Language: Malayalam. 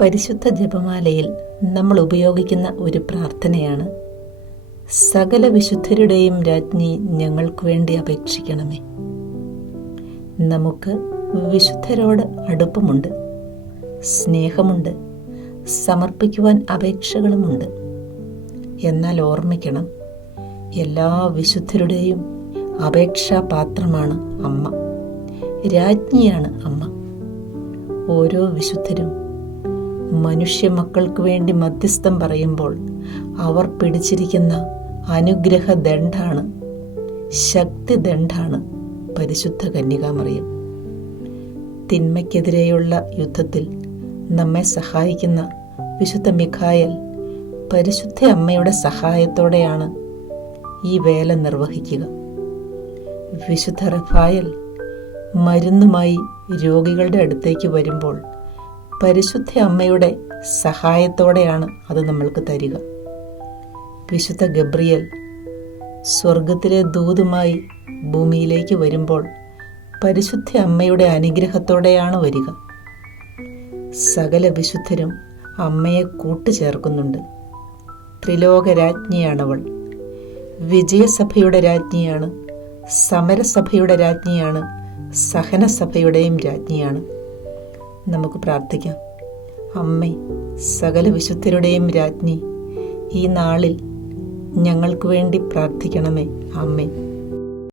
പരിശുദ്ധ ജപമാലയിൽ നമ്മൾ ഉപയോഗിക്കുന്ന ഒരു പ്രാർത്ഥനയാണ്. സകല വിശുദ്ധരുടെയും രാജ്ഞി ഞങ്ങൾക്ക് വേണ്ടി അപേക്ഷിക്കണമേ. നമുക്ക് വിശുദ്ധരോട് അടുപ്പമുണ്ട്. സ്നേഹമുണ്ട്. സമർപ്പിക്കുവാൻ അപേക്ഷകളുമുണ്ട്. എന്നാൽ ഓർമ്മിക്കണം എല്ലാ വിശുദ്ധരുടെയും അപേക്ഷാപാത്രമാണ് അമ്മ. രാജ്ഞിയാണ് അമ്മ. ഓരോ വിശുദ്ധരും മനുഷ്യ മക്കൾക്ക് വേണ്ടി മധ്യസ്ഥം പറയുമ്പോൾ അവർ പിടിച്ചിരിക്കുന്ന അനുഗ്രഹ ദണ്ഡാണ് ശക്തി ദണ്ഡാണ് പരിശുദ്ധ കന്യകാമറിയം. തിന്മയ്ക്കെതിരെയുള്ള യുദ്ധത്തിൽ നമ്മെ സഹായിക്കുന്ന വിശുദ്ധ മിഖായൽ പരിശുദ്ധ അമ്മയുടെ സഹായത്തോടെയാണ് ഈ വേല നിർവഹിക്കുക. വിശുദ്ധ റഫായൽ മരുന്നുമായി രോഗികളുടെ അടുത്തേക്ക് വരുമ്പോൾ പരിശുദ്ധ അമ്മയുടെ സഹായത്തോടെയാണ് അത് നമ്മൾക്ക് തരിക. വിശുദ്ധ ഗബ്രിയൽ സ്വർഗത്തിലെ ദൂതുമായി ഭൂമിയിലേക്ക് വരുമ്പോൾ പരിശുദ്ധ അമ്മയുടെ അനുഗ്രഹത്തോടെയാണ് വരിക. സകല വിശുദ്ധരും അമ്മയെ കൂട്ടുചേർക്കുന്നുണ്ട്. ത്രിലോകരാജ്ഞിയാണവൾ. വിജയസഭയുടെ രാജ്ഞിയാണ്. സമരസഭയുടെ രാജ്ഞിയാണ്. സഹനസഭയുടെയും രാജ്ഞിയാണ്. നമുക്ക് പ്രാർത്ഥിക്കാം. അമ്മേ സകല വിശുദ്ധരുടെയും രാജ്ഞി ഈ നാളിൽ ഞങ്ങൾക്ക് വേണ്ടി പ്രാർത്ഥിക്കണമേ. അമ്മേ.